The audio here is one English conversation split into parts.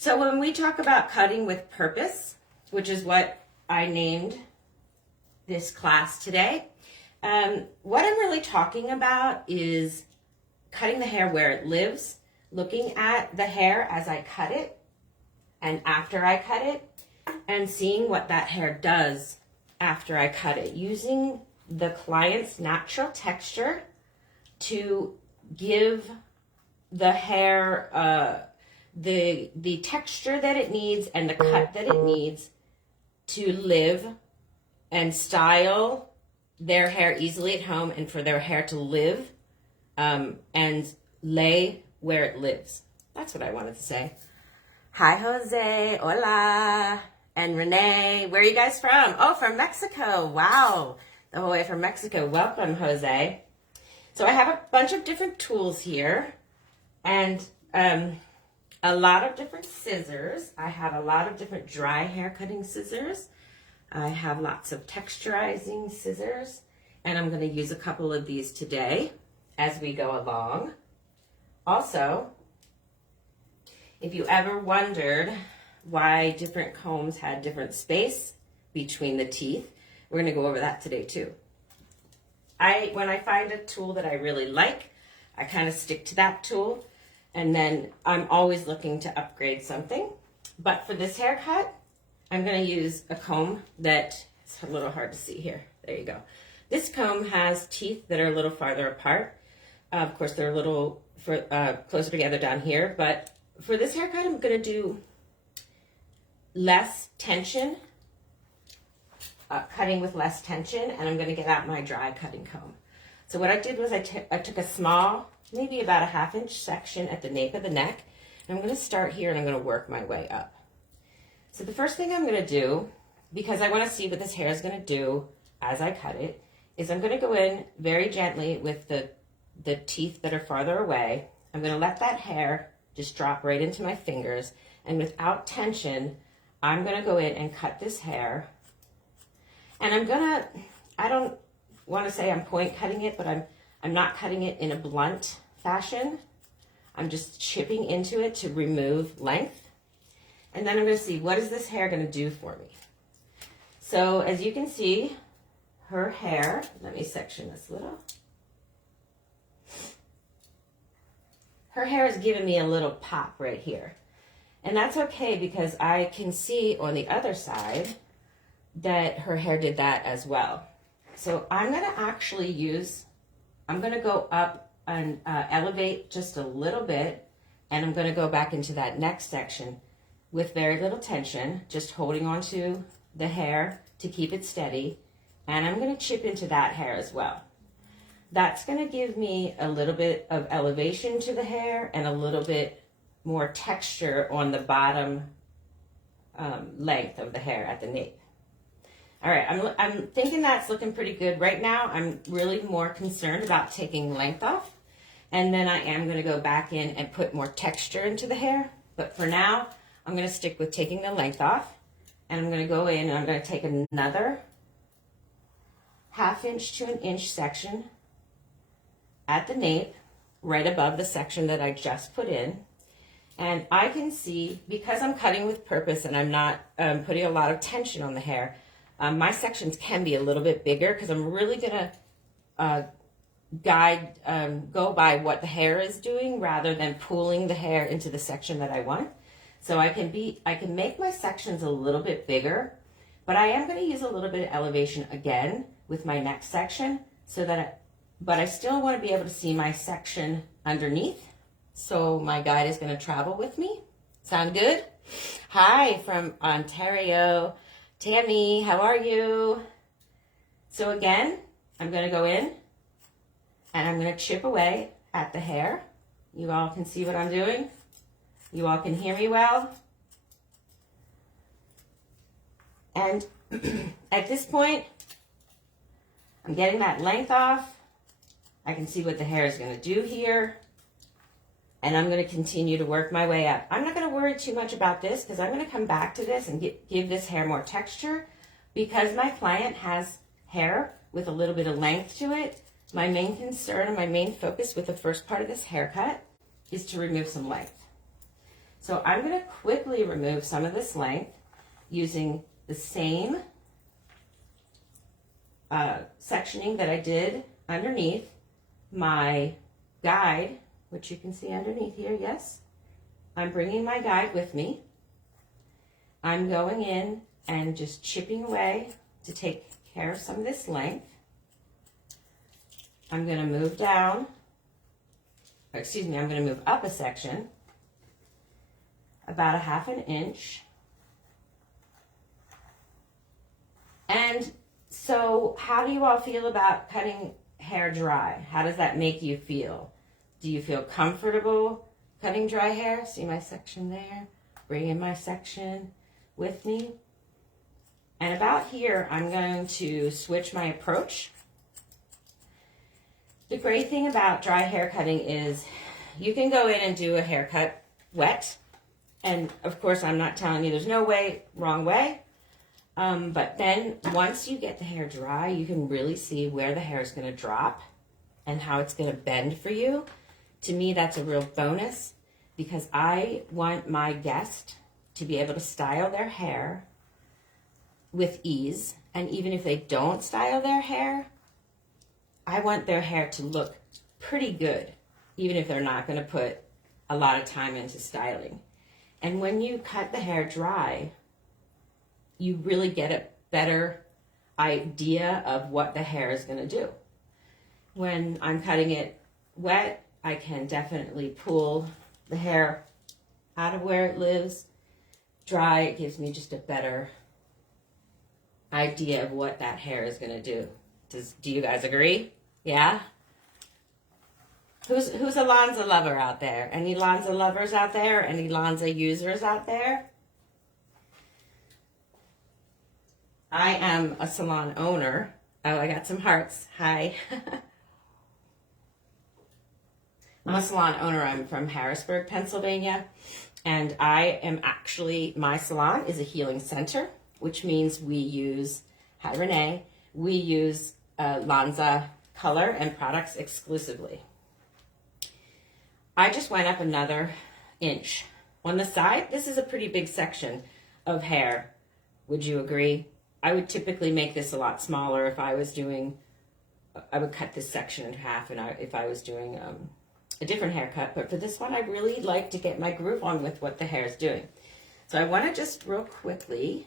So when we talk about cutting with purpose, which is what I named this class today, what I'm really talking about is cutting the hair where it lives, looking at the hair as I cut it and after I cut it, and seeing what that hair does after I cut it, using the client's natural texture to give the hair the texture that it needs and the cut that it needs to live and style their hair easily at home, and for their hair to live and lay where it lives. That's what I wanted to say. Hi, Jose. Hola. And Renee. Where are you guys from? Oh, from Mexico. Wow. The whole way from Mexico. Welcome, Jose. So I have a bunch of different tools here and a lot of different scissors. I have a lot of different dry hair cutting scissors. I have lots of texturizing scissors, and I'm going to use a couple of these today as we go along. Also, if you ever wondered why different combs had different space between the teeth, we're going to go over that today too. When I find a tool that I really like, I kind of stick to that tool, and then I'm always looking to upgrade something. But for this haircut, I'm going to use a comb that, it's a little hard to see here. There you go. This comb has teeth that are a little farther apart. Of course, they're a little closer together down here. But for this haircut, I'm going to do less tension, cutting with less tension, and I'm going to get out my dry cutting comb. So what I did was I took a small, maybe about a 1/2 inch section at the nape of the neck, and I'm going to start here and I'm going to work my way up. So the first thing I'm going to do, because I want to see what this hair is going to do as I cut it, is I'm going to go in very gently with the teeth that are farther away. I'm going to let that hair just drop right into my fingers, and without tension, I'm going to go in and cut this hair. And I don't want to say I'm point cutting it, but I'm not cutting it in a blunt fashion. I'm just chipping into it to remove length. And then I'm going to see, what is this hair going to do for me? So as you can see, her hair, let me section this a little. Her hair is giving me a little pop right here. And that's okay, because I can see on the other side that her hair did that as well. So I'm going to actually I'm going to go up and elevate just a little bit, and I'm going to go back into that next section with very little tension, just holding on to the hair to keep it steady, and I'm going to chip into that hair as well. That's going to give me a little bit of elevation to the hair and a little bit more texture on the bottom length of the hair at the nape. All right, I'm thinking that's looking pretty good right now. I'm really more concerned about taking length off, and then I am going to go back in and put more texture into the hair. But for now, I'm going to stick with taking the length off, and I'm going to go in and I'm going to take another 1/2 inch to 1 inch section at the nape, right above the section that I just put in. And I can see, because I'm cutting with purpose and I'm not putting a lot of tension on the hair, my sections can be a little bit bigger, because I'm really going to go by what the hair is doing rather than pulling the hair into the section that I want. So I can make my sections a little bit bigger, but I am going to use a little bit of elevation again with my next section, but I still want to be able to see my section underneath. So my guide is going to travel with me. Sound good? Hi from Ontario. Tammy, how are you? So again, I'm going to go in and I'm going to chip away at the hair. You all can see what I'm doing. You all can hear me well. And at this point, I'm getting that length off. I can see what the hair is going to do here. And I'm going to continue to work my way up. I'm not going to worry too much about this, because I'm going to come back to this and give this hair more texture. Because my client has hair with a little bit of length to it, my main concern and my main focus with the first part of this haircut is to remove some length. So So I'm going to quickly remove some of this length using the same sectioning that I did underneath my guide, which you can see underneath here, yes. I'm bringing my guide with me. I'm going in and just chipping away to take care of some of this length. I'm going to move down, I'm going to move up a section, about a ½ an inch. And so how do you all feel about cutting hair dry? How does that make you feel? Do you feel comfortable cutting dry hair? See my section there? Bring in my section with me. And about here, I'm going to switch my approach. The great thing about dry hair cutting is you can go in and do a haircut wet. And of course, I'm not telling you there's no way, wrong way. But then once you get the hair dry, you can really see where the hair is going to drop and how it's going to bend for you. To me, that's a real bonus because I want my guest to be able to style their hair with ease. And even if they don't style their hair, I want their hair to look pretty good, even if they're not going to put a lot of time into styling. And when you cut the hair dry, you really get a better idea of what the hair is going to do. When I'm cutting it wet, I can definitely pull the hair out of where it lives. Dry, it gives me just a better idea of what that hair is going to do. Do you guys agree? Yeah? Who's a Lanza lover out there? Any Lanza lovers out there? Any Lanza users out there? I am a salon owner. Oh, I got some hearts. Hi. I'm a salon owner. I'm from Harrisburg, Pennsylvania. And I am actually, my salon is a healing center, which means we use, hi Renee, we use Lanza color and products exclusively. I just went up another inch. On the side, this is a pretty big section of hair. Would you agree? I would typically make this a lot smaller if I was doing, I would cut this section in half and if I was doing a different haircut. But for this one, I really like to get my groove on with what the hair is doing. So I want to just real quickly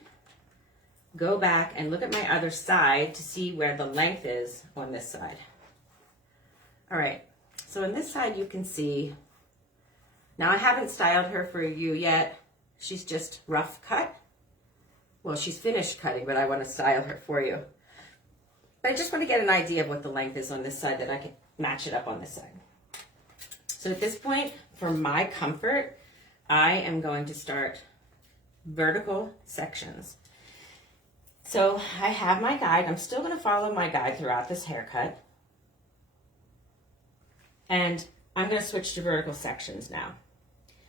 go back and look at my other side to see where the length is on this side. All right, so on this side you can see, now I haven't styled her for you yet. She's just rough cut. Well, she's finished cutting, but I want to style her for you. But I just want to get an idea of what the length is on this side that I can match it up on this side. So at this point, for my comfort, I am going to start vertical sections. So I have my guide. I'm still going to follow my guide throughout this haircut. And I'm going to switch to vertical sections now.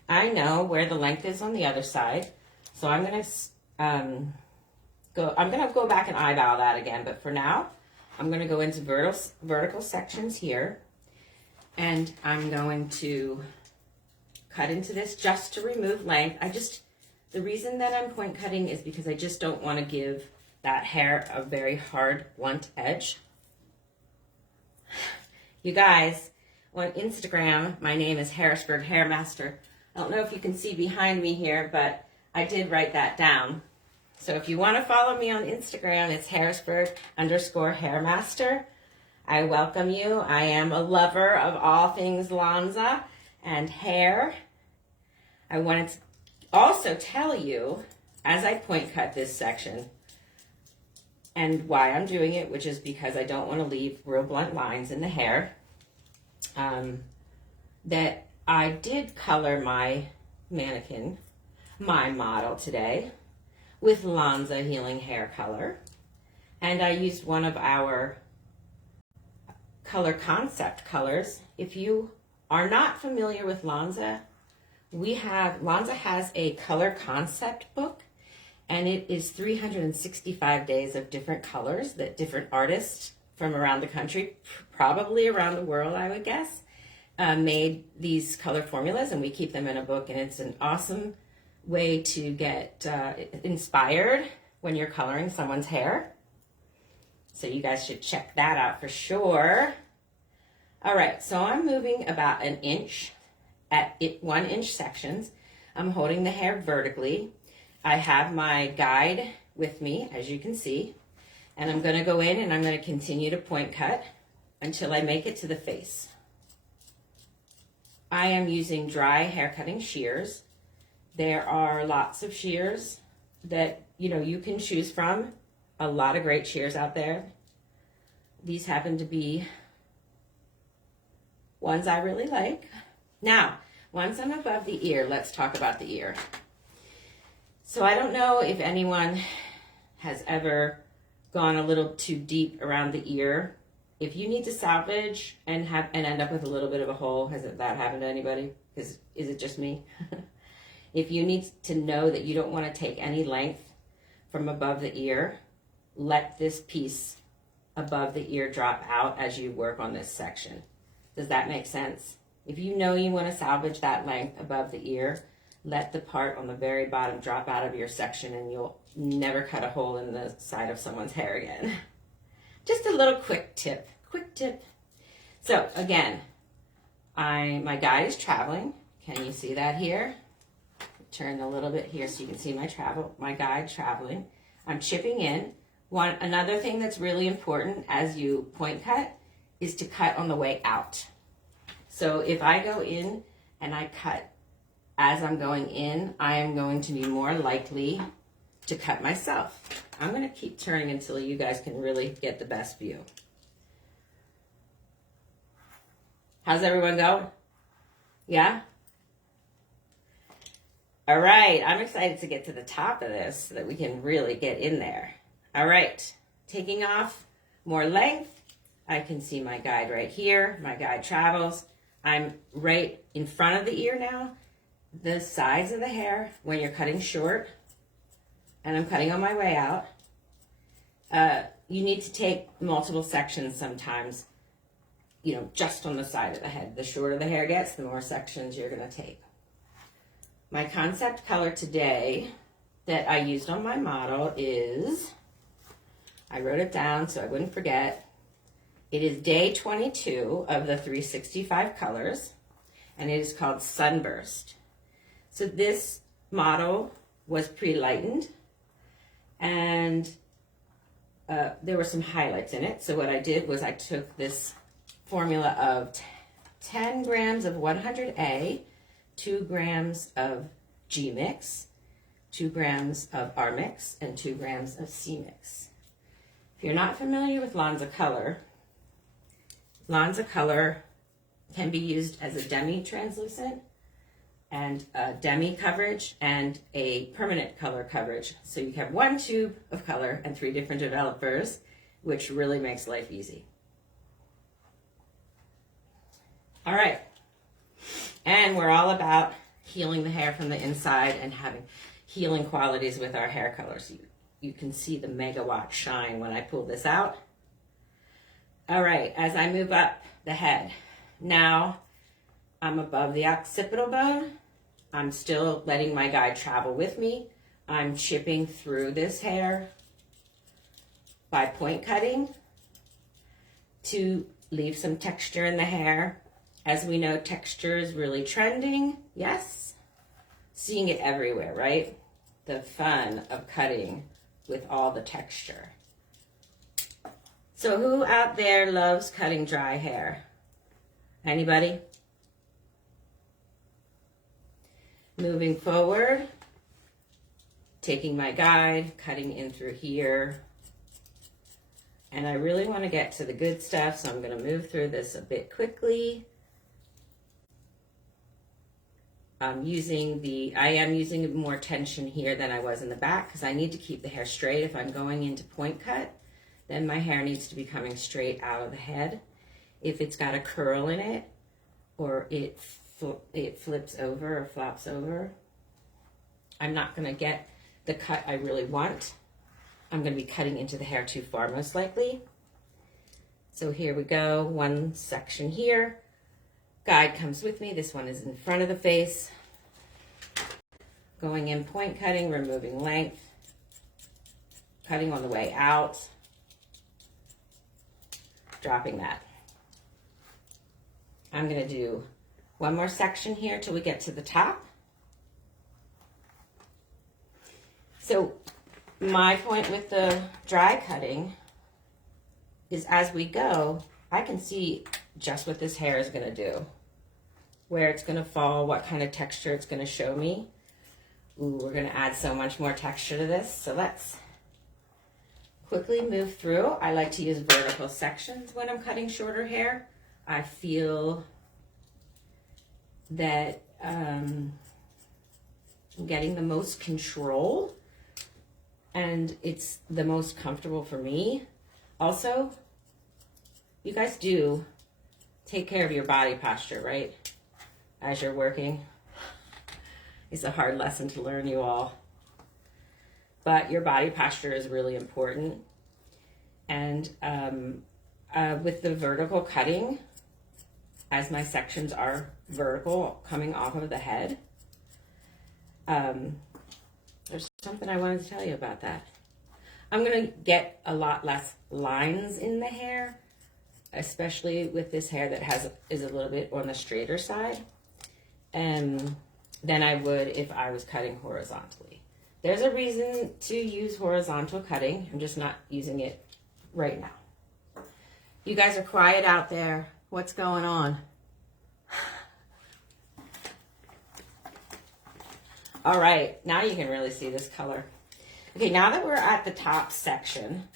I know where the length is on the other side. So I'm going to go back and eyeball that again. But for now, I'm going to go into vertical sections here. And I'm going to cut into this just to remove length. The reason that I'm point cutting is because I just don't want to give that hair a very hard, blunt edge. You guys, on Instagram, my name is Harrisburg Hairmaster. I don't know if you can see behind me here, but I did write that down. So if you want to follow me on Instagram, it's Harrisburg_Hairmaster. I welcome you. I am a lover of all things Lanza and hair. I wanted to also tell you, as I point cut this section, and why I'm doing it, which is because I don't want to leave real blunt lines in the hair, that I did color my mannequin, my model today, with Lanza Healing Hair Color. And I used one of our color concept colors. If you are not familiar with Lanza, Lanza has a color concept book, and it is 365 days of different colors that different artists from around the country, probably around the world, I would guess, made these color formulas, and we keep them in a book, and it's an awesome way to get inspired when you're coloring someone's hair. So you guys should check that out for sure. All right, so I'm moving about an inch at 1 inch sections. I'm holding the hair vertically. I have my guide with me, as you can see, and I'm going to go in and I'm going to continue to point cut until I make it to the face. I am using dry hair cutting shears. There are lots of shears that you can choose from. A lot of great shears out there. These happen to be ones I really like. Now, once I'm above the ear, let's talk about the ear. So I don't know if anyone has ever gone a little too deep around the ear. If you need to salvage and end up with a little bit of a hole, has that happened to anybody? Is it just me? If you need to know that you don't want to take any length from above the ear, let this piece above the ear drop out as you work on this section. Does that make sense? If you know you want to salvage that length above the ear, let the part on the very bottom drop out of your section and you'll never cut a hole in the side of someone's hair again. Just a little quick tip. So again, my guide is traveling. Can you see that here? Turn a little bit here so you can see my guide traveling. I'm chipping in. Another thing that's really important as you point cut is to cut on the way out. So if I go in and I cut as I'm going in, I am going to be more likely to cut myself. I'm going to keep turning until you guys can really get the best view. How's everyone going? Yeah? All right, I'm excited to get to the top of this so that we can really get in there. All right, taking off more length. I can see my guide right here. My guide travels. I'm right in front of the ear now. The sides of the hair, when you're cutting short, and I'm cutting on my way out, you need to take multiple sections sometimes, just on the side of the head. The shorter the hair gets, the more sections you're going to take. My concept color today that I used on my model is, I wrote it down so I wouldn't forget. It is day 22 of the 365 colors, and it is called Sunburst. So this model was pre-lightened, and there were some highlights in it. So what I did was I took this formula of 10 grams of 100A, 2 grams of G mix, 2 grams of R mix, and 2 grams of C mix. If you're not familiar with Lonza Color can be used as a demi-translucent and a demi coverage and a permanent color coverage. So you have 1 tube of color and 3 different developers, which really makes life easy. All right. And we're all about healing the hair from the inside and having healing qualities with our hair colors. You can see the megawatt shine when I pull this out. All right, as I move up the head, now I'm above the occipital bone. I'm still letting my guide travel with me. I'm chipping through this hair by point cutting to leave some texture in the hair. As we know, texture is really trending. Yes? Seeing it everywhere, right? The fun of cutting with all the texture. So who out there loves cutting dry hair? Anybody? Moving forward, taking my guide, cutting in through here. And I really want to get to the good stuff, so I'm going to move through this a bit quickly. I am using more tension here than I was in the back because I need to keep the hair straight. If I'm going into point cut, then my hair needs to be coming straight out of the head. If it's got a curl in it, or it flips over or flops over, I'm not going to get the cut I really want. I'm going to be cutting into the hair too far, most likely. So here we go, one section here. guide comes with me. This one is in front of the face. Going in, point cutting, removing length, cutting on the way out, dropping that. I'm going to do one more section here till we get to the top. So my point with the dry cutting is as we go, I can see just what this hair is going to do, where it's going to fall, what kind of texture it's going to show me. Ooh, we're going to add so much more texture to this. So let's quickly move through. I like to use vertical sections when I'm cutting shorter hair. I feel that I'm getting the most control and it's the most comfortable for me. Also, you guys do take care of your body posture, right? As you're working. It's a hard lesson to learn, you all. But your body posture is really important. And with the vertical cutting, as my sections are vertical coming off of the head, there's something I wanted to tell you about that. I'm going to get a lot less lines in the hair, especially with this hair that is a little bit on the straighter side, than I would if I was cutting horizontally. There's a reason to use horizontal cutting. I'm just not using it right now. You guys are quiet out there. What's going on? All right, now you can really see this color. Okay, now that we're at the top section,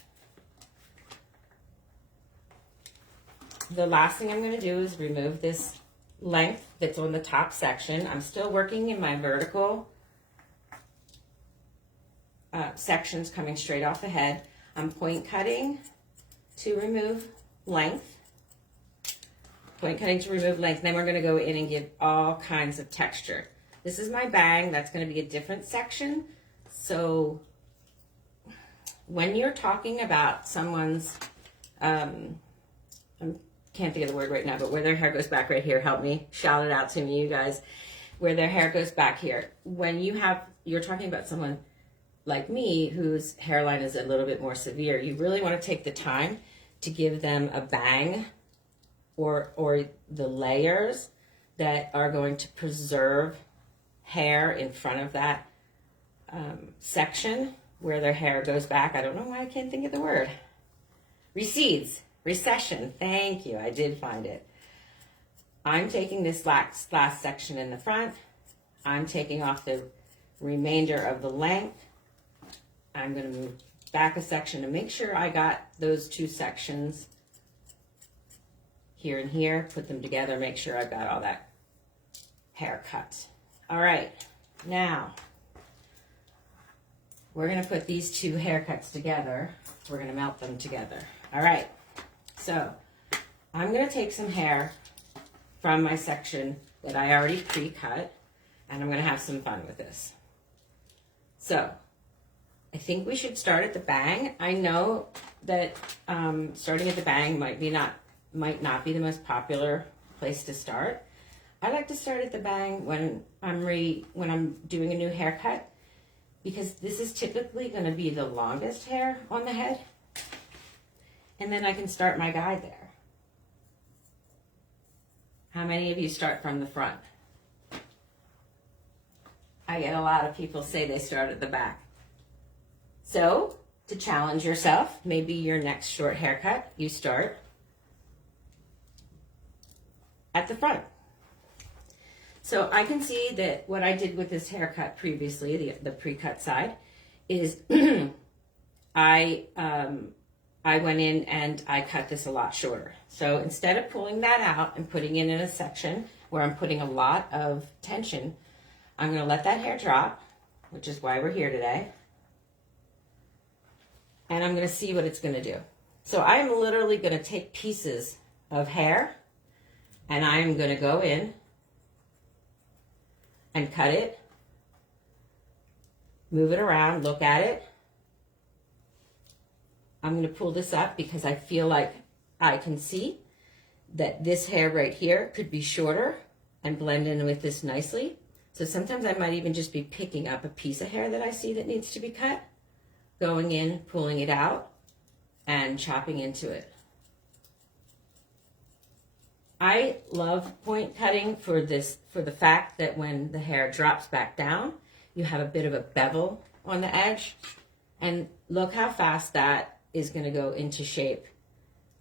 the last thing I'm going to do is remove this length that's on the top section. I'm still working in my vertical sections coming straight off the head. I'm point cutting to remove length. Point cutting to remove length. Then we're going to go in and give all kinds of texture. This is my bang. That's going to be a different section. So when you're talking about someone's, I can't think of the word right now, but where their hair goes back right here, help me, shout it out to me, you guys, where their hair goes back here. When you're talking about someone like me whose hairline is a little bit more severe, you really want to take the time to give them a bang or the layers that are going to preserve hair in front of that section where their hair goes back. I don't know why I can't think of the word. Recedes. Recession. Thank you. I did find it. I'm taking this last section in the front. I'm taking off the remainder of the length. I'm going to move back a section to make sure I got those two sections here and here. Put them together. Make sure I've got all that hair cut. All right. Now, we're going to put these two haircuts together. We're going to melt them together. All right. So I'm going to take some hair from my section that I already pre-cut, and I'm going to have some fun with this. So I think we should start at the bang. I know that starting at the bang might not be the most popular place to start. I like to start at the bang when I'm doing a new haircut, because this is typically going to be the longest hair on the head. And then I can start my guide there. How many of you start from the front? I get a lot of people say they start at the back. So, to challenge yourself, maybe your next short haircut, you start at the front. So I can see that what I did with this haircut previously, the pre-cut side, is I went in and I cut this a lot shorter. So instead of pulling that out and putting it in a section where I'm putting a lot of tension, I'm going to let that hair drop, which is why we're here today. And I'm going to see what it's going to do. So I'm literally going to take pieces of hair and I'm going to go in and cut it, move it around, look at it. I'm going to pull this up because I feel like I can see that this hair right here could be shorter and blend in with this nicely. So sometimes I might even just be picking up a piece of hair that I see that needs to be cut, going in, pulling it out, and chopping into it. I love point cutting for the fact that when the hair drops back down, you have a bit of a bevel on the edge. And look how fast that is going to go into shape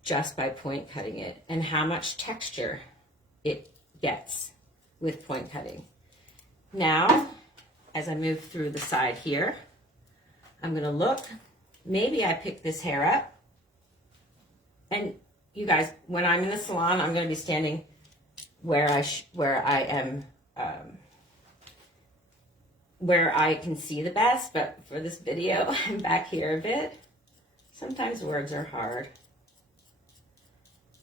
just by point cutting it, and how much texture it gets with point cutting. Now, as I move through the side here, I'm going to look. Maybe I pick this hair up. And you guys, when I'm in the salon, I'm going to be standing where I am, where I can see the best. But for this video, I'm back here a bit. Sometimes words are hard.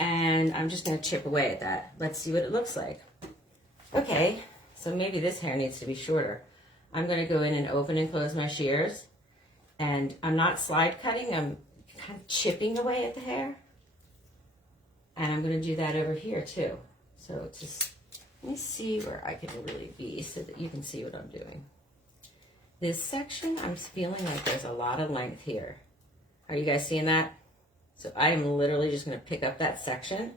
And I'm just going to chip away at that. Let's see what it looks like. Okay, so maybe this hair needs to be shorter. I'm going to go in and open and close my shears. And I'm not slide cutting, I'm kind of chipping away at the hair. And I'm going to do that over here too. So just, let me see where I can really be so that you can see what I'm doing. This section, I'm feeling like there's a lot of length here. Are you guys seeing that? So I am literally just going to pick up that section.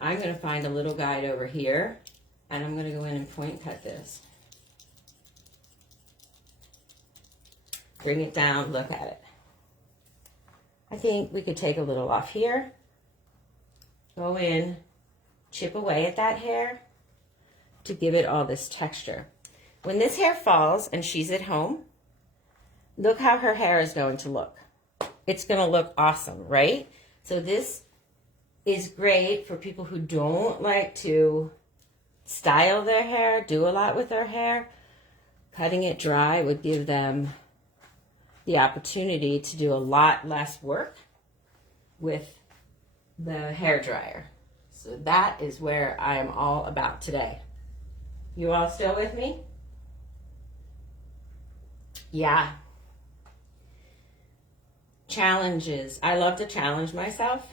I'm going to find a little guide over here, and I'm going to go in and point cut this. Bring it down, look at it. I think we could take a little off here, go in, chip away at that hair to give it all this texture. When this hair falls and she's at home, look how her hair is going to look. It's going to look awesome, right? So this is great for people who don't like to style their hair, do a lot with their hair. Cutting it dry would give them the opportunity to do a lot less work with the hair dryer. So that is where I am all about today. You all still with me? Yeah. Challenges. I love to challenge myself.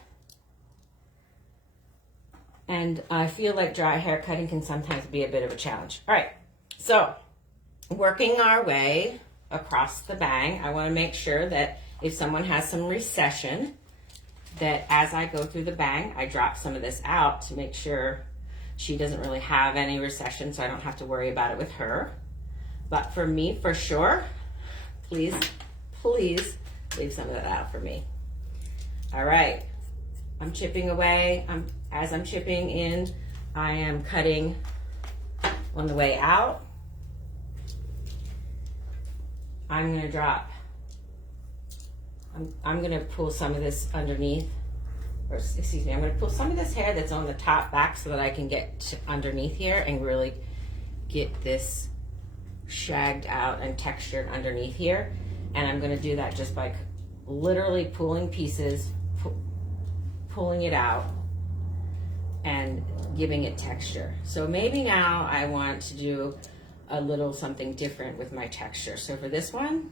And I feel like dry hair cutting can sometimes be a bit of a challenge. All right, so working our way across the bang, I want to make sure that if someone has some recession, that as I go through the bang, I drop some of this out to make sure she doesn't really have any recession, so I don't have to worry about it with her. But for me, for sure, please, please leave some of that out for me. All right, I'm chipping away. As I'm chipping in, I am cutting on the way out. I'm going to drop. I'm going to pull some of this underneath, or excuse me, I'm going to pull some of this hair that's on the top back so that I can get underneath here and really get this shagged out and textured underneath here. And I'm going to do that just by literally pulling pieces, pulling it out, and giving it texture. So maybe now I want to do a little something different with my texture. So for this one,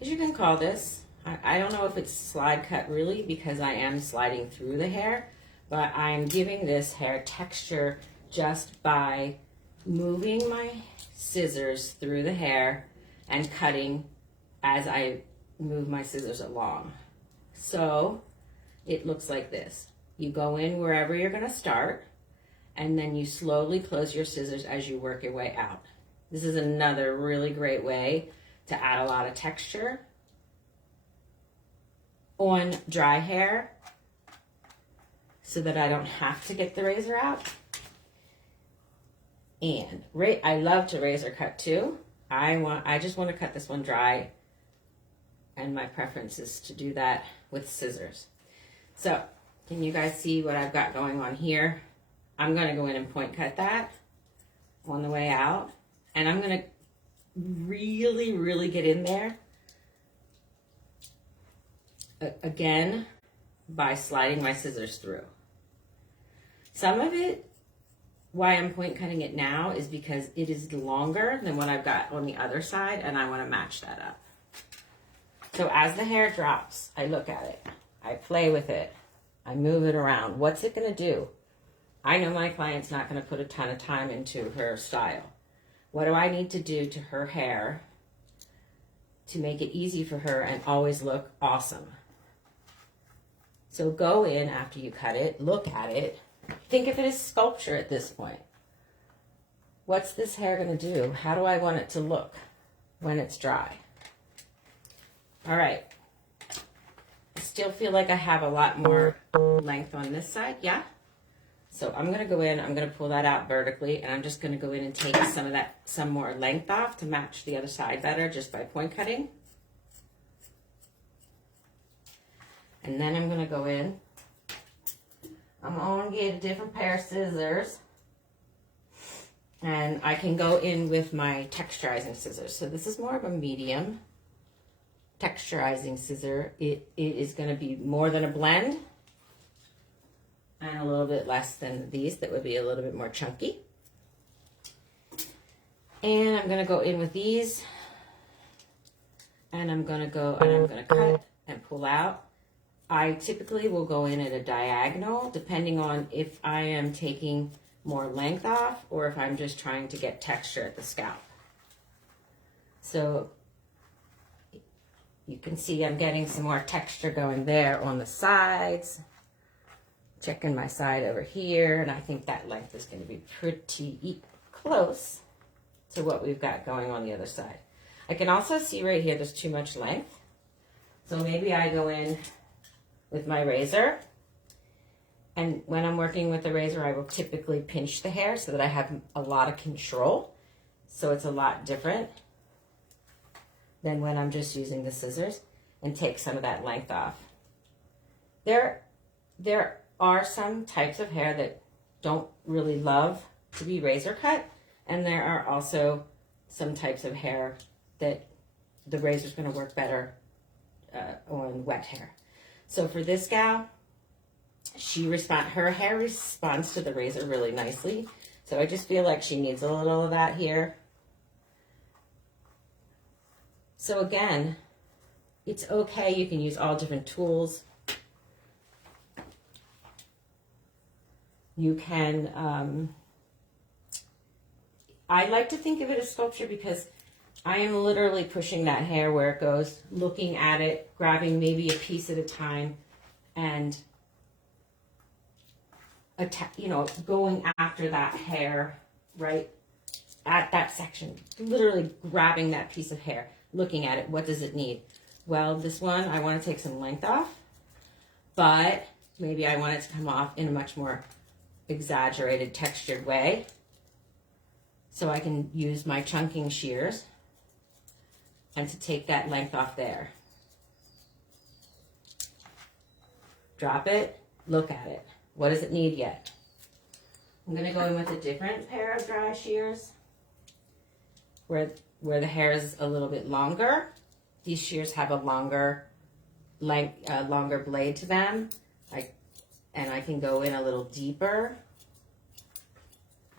as you can call this, I don't know if it's slide cut really because I am sliding through the hair, but I'm giving this hair texture just by moving my scissors through the hair and cutting as I move my scissors along. So it looks like this. You go in wherever you're going to start, and then you slowly close your scissors as you work your way out. This is another really great way to add a lot of texture on dry hair so that I don't have to get the razor out. And I love to razor cut too. I just want to cut this one dry, and my preference is to do that with scissors. So can you guys see what I've got going on here? I'm going to go in and point cut that on the way out. And I'm going to really, really get in there, again, by sliding my scissors through. Some of it, why I'm point cutting it now, is because it is longer than what I've got on the other side, and I want to match that up. So as the hair drops, I look at it. I play with it. I move it around. What's it going to do? I know my client's not going to put a ton of time into her style. What do I need to do to her hair to make it easy for her and always look awesome? So go in after you cut it, look at it, think of it as sculpture at this point. What's this hair going to do? How do I want it to look when it's dry? All right. I still feel like I have a lot more length on this side, yeah? So I'm going to go in, I'm going to pull that out vertically, and I'm just going to go in and take some more length off to match the other side better just by point cutting. And then I'm going to go in. I'm going to get a different pair of scissors. And I can go in with my texturizing scissors. So this is more of a medium texturizing scissor. It is going to be more than a blend and a little bit less than these that would be a little bit more chunky. And I'm going to go in with these, and I'm going to go and I'm going to cut and pull out. I typically will go in at a diagonal depending on if I am taking more length off or if I'm just trying to get texture at the scalp. So you can see I'm getting some more texture going there on the sides. Checking my side over here, and I think that length is going to be pretty close to what we've got going on the other side. I can also see right here there's too much length. So maybe I go in with my razor, and when I'm working with the razor, I will typically pinch the hair so that I have a lot of control. So it's a lot different than when I'm just using the scissors, and take some of that length off. There are some types of hair that don't really love to be razor cut, and there are also some types of hair that the razor is going to work better on wet hair. So for this gal, her hair responds to the razor really nicely. So I just feel like she needs a little of that here. So again, it's okay. You can use all different tools. You can, I like to think of it as sculpture because I am literally pushing that hair where it goes, looking at it, grabbing maybe a piece at a time, and going after that hair right at that section, literally grabbing that piece of hair, looking at it. What does it need? Well, this one, I want to take some length off, but maybe I want it to come off in a much more exaggerated, textured way. So I can use my chunking shears and to take that length off there. Drop it, look at it. What does it need yet? I'm going to go in with a different pair of dry shears where the hair is a little bit longer. These shears have a longer blade to them. And I can go in a little deeper.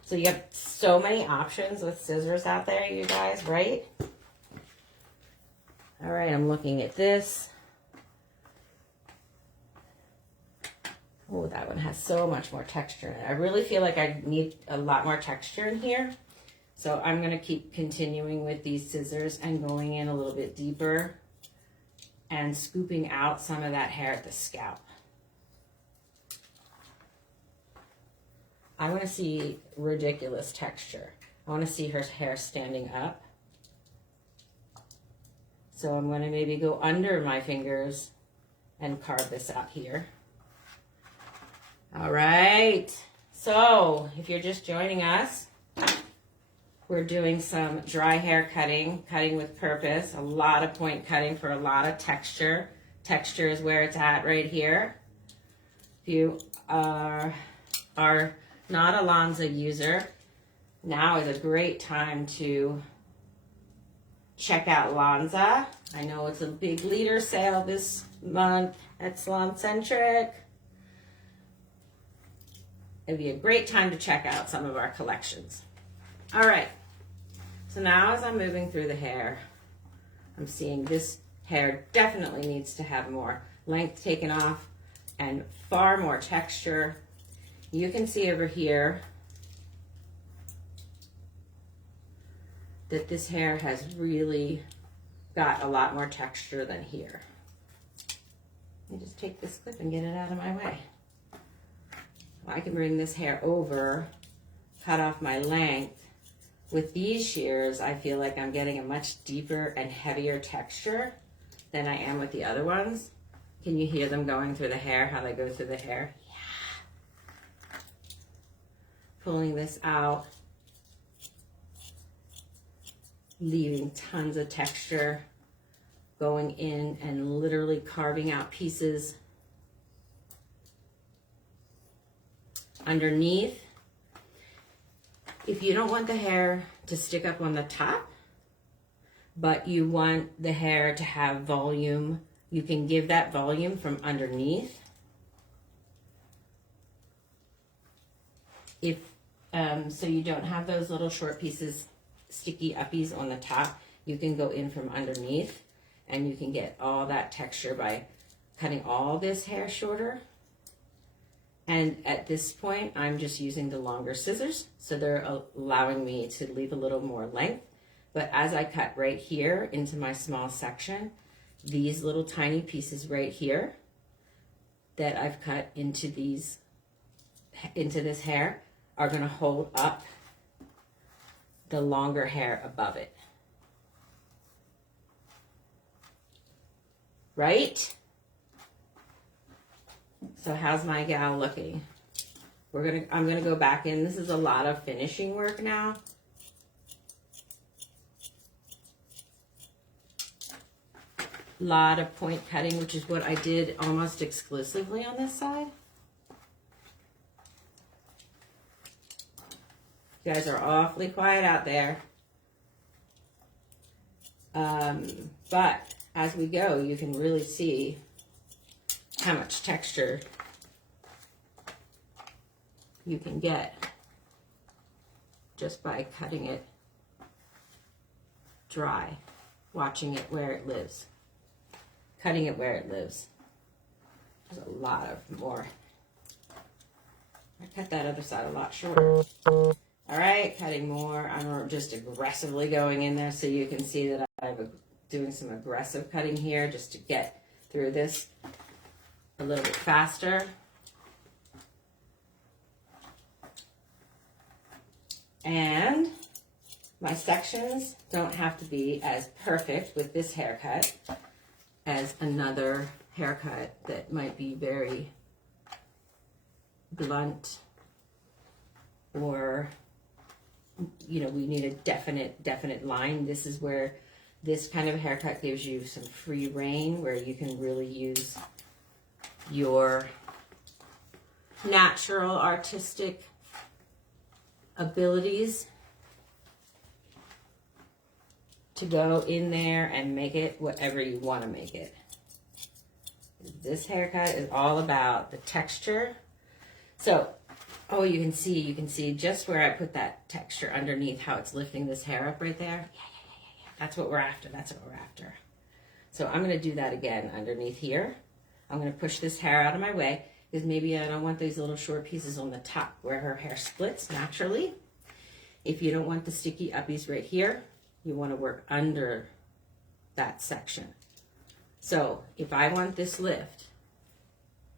So you have so many options with scissors out there, you guys, right? All right, I'm looking at this. Oh, that one has so much more texture in it. I really feel like I need a lot more texture in here. So I'm going to keep continuing with these scissors and going in a little bit deeper and scooping out some of that hair at the scalp. I want to see ridiculous texture. I want to see her hair standing up. So I'm going to maybe go under my fingers and carve this out here. All right. So if you're just joining us, we're doing some dry hair cutting with purpose, a lot of point cutting for a lot of texture. Texture is where it's at right here. If you are not a Lanza user, now is a great time to check out Lanza. I know it's a big leader sale this month at Salon Centric. It'd be a great time to check out some of our collections. All right, so now as I'm moving through the hair, I'm seeing this hair definitely needs to have more length taken off and far more texture. You can see over here that this hair has really got a lot more texture than here. Let me just take this clip and get it out of my way. I can bring this hair over, cut off my length. With these shears, I feel like I'm getting a much deeper and heavier texture than I am with the other ones. Can you hear them going through the hair, how they go through the hair? Yeah. Pulling this out, leaving tons of texture, going in and literally carving out pieces. Underneath, if you don't want the hair to stick up on the top, but you want the hair to have volume, you can give that volume from underneath. If so you don't have those little short pieces, sticky uppies on the top, you can go in from underneath and you can get all that texture by cutting all this hair shorter. And at this point, I'm just using the longer scissors, so they're allowing me to leave a little more length. But as I cut right here into my small section, these little tiny pieces right here that I've cut into this hair are going to hold up the longer hair above it. Right? So how's my gal looking? I'm gonna go back in. This is a lot of finishing work now. Lot of point cutting, which is what I did almost exclusively on this side. You guys are awfully quiet out there. But as we go, you can really see how much texture you can get just by cutting it dry, watching it where it lives, cutting it where it lives. There's a lot of more. I cut that other side a lot shorter. All right, cutting more. I'm just aggressively going in there so you can see that I'm doing some aggressive cutting here just to get through this a little bit faster. And my sections don't have to be as perfect with this haircut as another haircut that might be very blunt, or you know, we need a definite line. This is where this kind of haircut gives you some free reign, where you can really use your natural artistic abilities to go in there and make it whatever you want to make it. This haircut is all about the texture. So, oh, you can see just where I put that texture underneath, how it's lifting this hair up right there. Yeah. That's what we're after. That's what we're after. So I'm going to do that again underneath here. I'm going to push this hair out of my way because maybe I don't want these little short pieces on the top where her hair splits naturally. If you don't want the sticky uppies right here, you want to work under that section. So if I want this lift,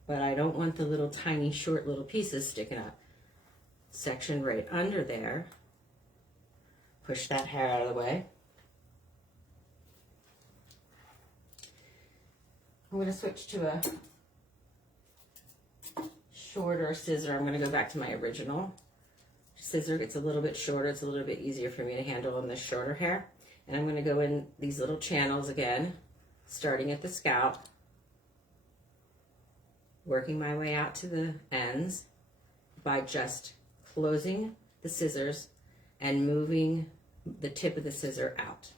but I don't want the little tiny short little pieces sticking up, section right under there, push that hair out of the way. I'm going to switch to a shorter scissor. I'm going to go back to my original scissor. It's a little bit shorter. It's a little bit easier for me to handle on this shorter hair. And I'm going to go in these little channels again, starting at the scalp, working my way out to the ends by just closing the scissors and moving the tip of the scissor out.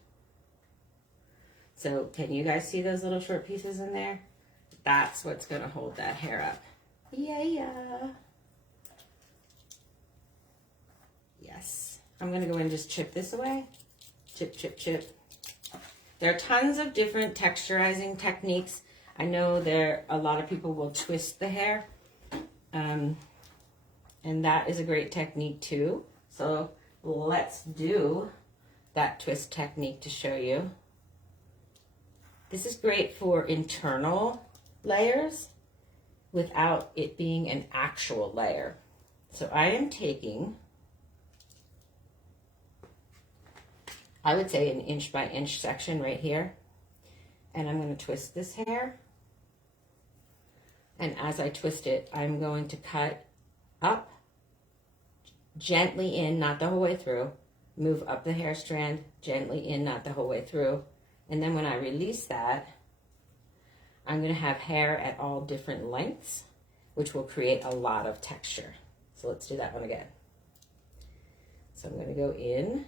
So can you guys see those little short pieces in there? That's what's going to hold that hair up. Yeah. Yes. I'm going to go in and just chip this away. Chip. There are tons of different texturizing techniques. I know a lot of people will twist the hair, and that is a great technique too. So let's do that twist technique to show you. This is great for internal layers without it being an actual layer. So I am taking, I would say, an inch by inch section right here, and I'm going to twist this hair. And as I twist it, I'm going to cut up, gently in, not the whole way through, move up the hair strand, gently in, not the whole way through. And then when I release that, I'm going to have hair at all different lengths, which will create a lot of texture. So let's do that one again. So I'm going to go in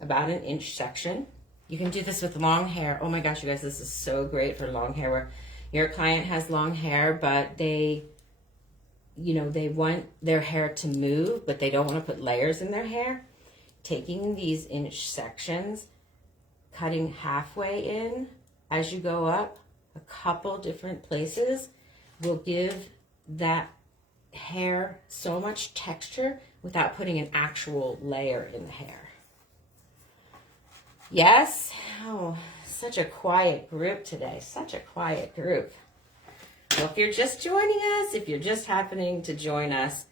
about an inch section. You can do this with long hair. Oh my gosh, you guys, this is so great for long hair where your client has long hair, but they want their hair to move, but they don't want to put layers in their hair. Taking these inch sections, cutting halfway in as you go up, a couple different places will give that hair so much texture without putting an actual layer in the hair. Yes? Oh, such a quiet group today. Such a quiet group. Well, if you're just joining us, if you're just happening to join us,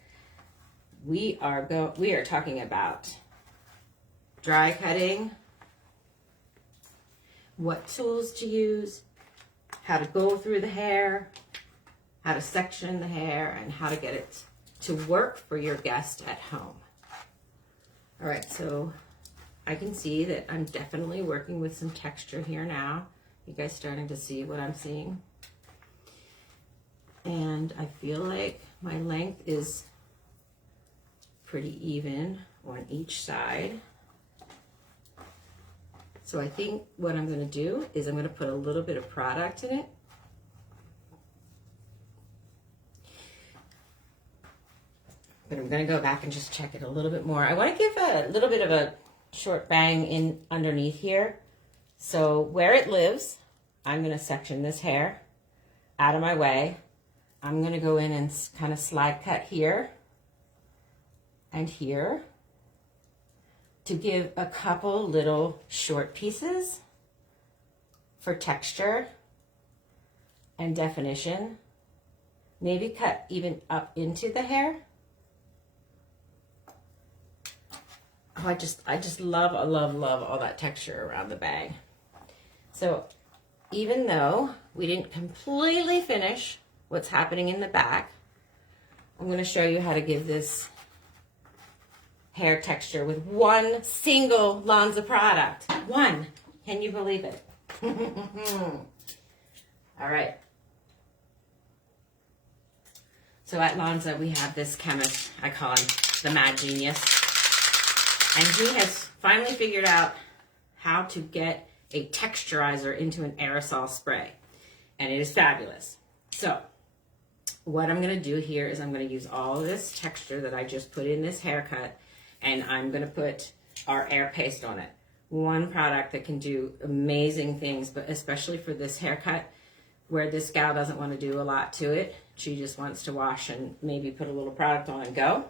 we are talking about dry cutting, what tools to use, how to go through the hair, how to section the hair, and how to get it to work for your guest at home. All right, so I can see that I'm definitely working with some texture here now. You guys starting to see what I'm seeing? And I feel like my length is pretty even on each side. So I think what I'm going to do is I'm going to put a little bit of product in it. But I'm going to go back and just check it a little bit more. I want to give a little bit of a short bang in underneath here. So where it lives, I'm going to section this hair out of my way. I'm going to go in and kind of slide cut here and here to give a couple little short pieces for texture and definition. Maybe cut even up into the hair. Oh, I just love all that texture around the bang. So even though we didn't completely finish what's happening in the back, I'm going to show you how to give this hair texture with one single Lanza product. One. Can you believe it? All right. So at Lanza, we have this chemist, I call him the mad genius. And he has finally figured out how to get a texturizer into an aerosol spray. And it is fabulous. So what I'm going to do here is I'm going to use all of this texture that I just put in this haircut, and I'm going to put our air paste on it. One product that can do amazing things, but especially for this haircut where this gal doesn't want to do a lot to it. She just wants to wash and maybe put a little product on and go.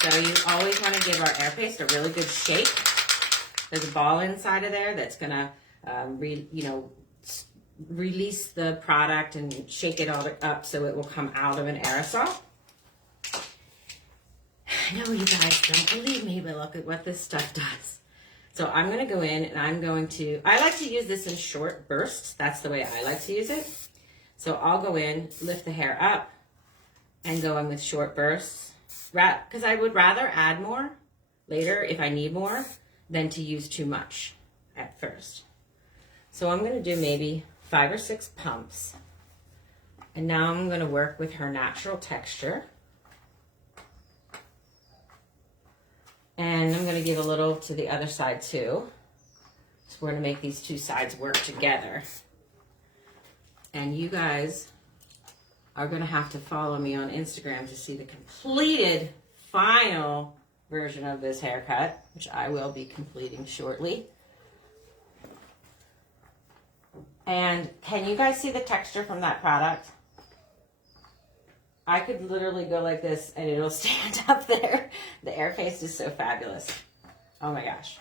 So you always want to give our air paste a really good shake. There's a ball inside of there that's going to, release the product and shake it all up so it will come out of an aerosol. I know you guys don't believe me, but look at what this stuff does. So I'm going to go in and I like to use this in short bursts. That's the way I like to use it. So I'll go in, lift the hair up, and go in with short bursts. Because I would rather add more later if I need more than to use too much at first. So I'm going to do maybe 5 or 6 pumps. And now I'm going to work with her natural texture. And I'm going to give a little to the other side too. So we're going to make these two sides work together. And you guys are going to have to follow me on Instagram to see the completed final version of this haircut, which I will be completing shortly. And can you guys see the texture from that product? I could literally go like this and it'll stand up there. The air face is so fabulous. Oh my gosh.